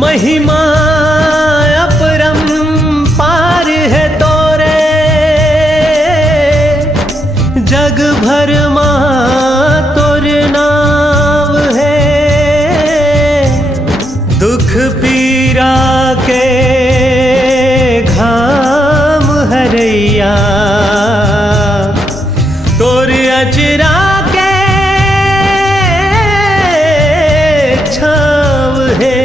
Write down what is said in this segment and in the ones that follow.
महिमा अपरंपार है तोरे, जग भर मां तोर नाम है। दुख पीरा के घाम हरैया, तोर अचरा के छाव है।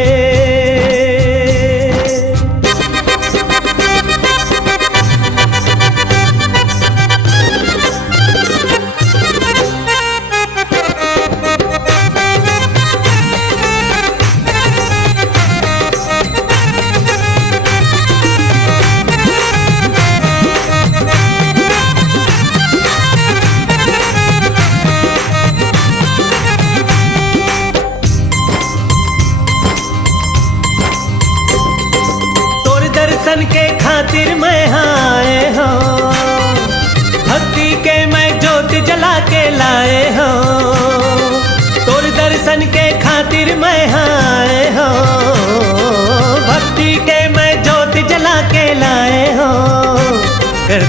दर्शन के खातिर मैं आए हो, भक्ति के मैं ज्योत जला के लाए हो। तोर दर्शन के खातिर मैं आए हो, भक्ति के मैं ज्योत जला के लाए हो। कर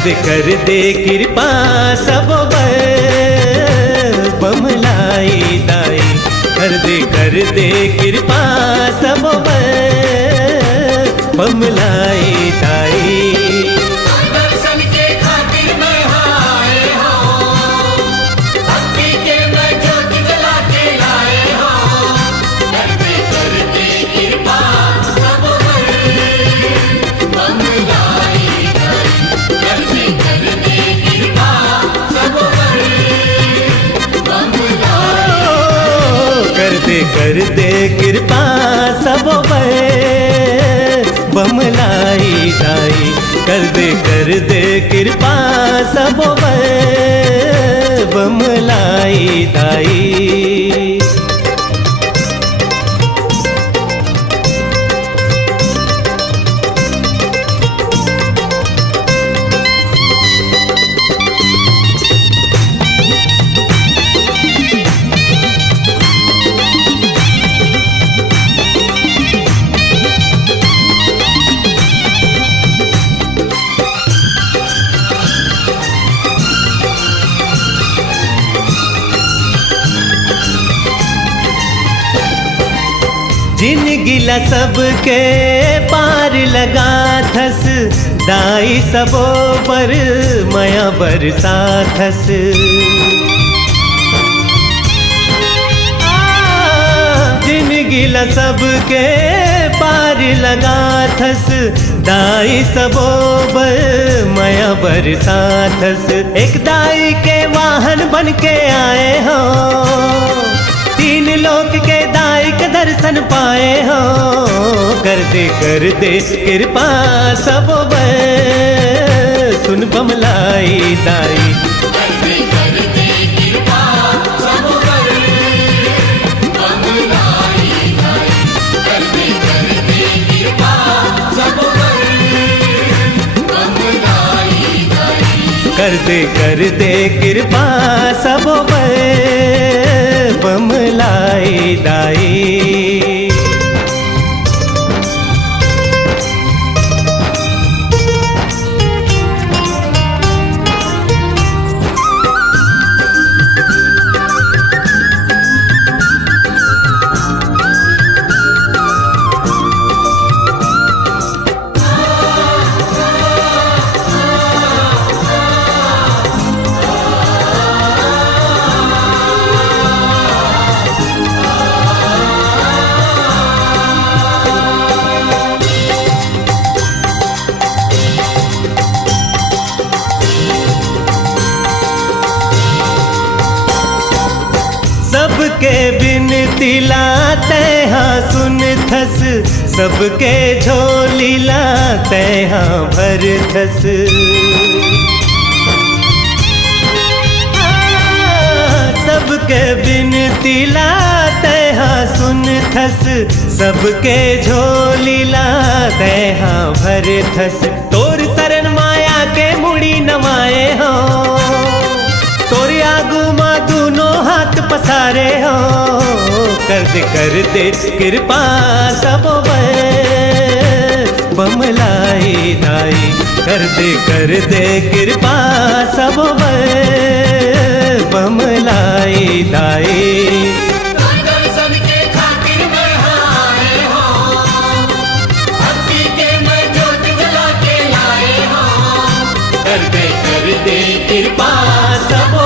दे कृपा सब बमलाई दाई, कर दे कृपा सब बमलाई दाई। दर्शन के खातिर मैं आए हो, भक्ति के मैं ज्योत जला के लाए हो। कर दे कृपा सब बमलाई दाई, कर दे कृपा सब बमलाई। कर दे कृपा सब बमलाई दाई, कर दे कृपा सब बमलाई दाई। जिनगिला सबके पार लगा थस, दाई सबो पर माया बरसा थस। जिनगिला सबके पार लगा थस, दाई सबो पर माया बरसा थस। एक दाई के वाहन बन के आए हो, तीन लोक के दाई के दर्शन पाए हो। कर दे कृपा सब सुन बमलाई दाई। कर दे कृपा सब बमलाई दाई, कर दे कृपा सब बमलाई दाई। कर दे कृपा सब बमलाई दाई। सबके बिनती लाते हाँ सुन थस, सबके झोली लाते हाँ भर थस। सबके बिनती लाते हाँ सुन थस, सबके झोली लाते हाँ भर थस। तोर शरण माया के मुड़ी नवाए हो, तोर आगू माँ दूनो हाथ पसारे हो। कर दे कृपा सब बमलाई दाई कर दे कृपा सब बमलाई दाई तोर दर्शन के खातिर मैं आए हो, भक्ति के मैं ज्योत जला के लाए हो। कर दे कृपा सब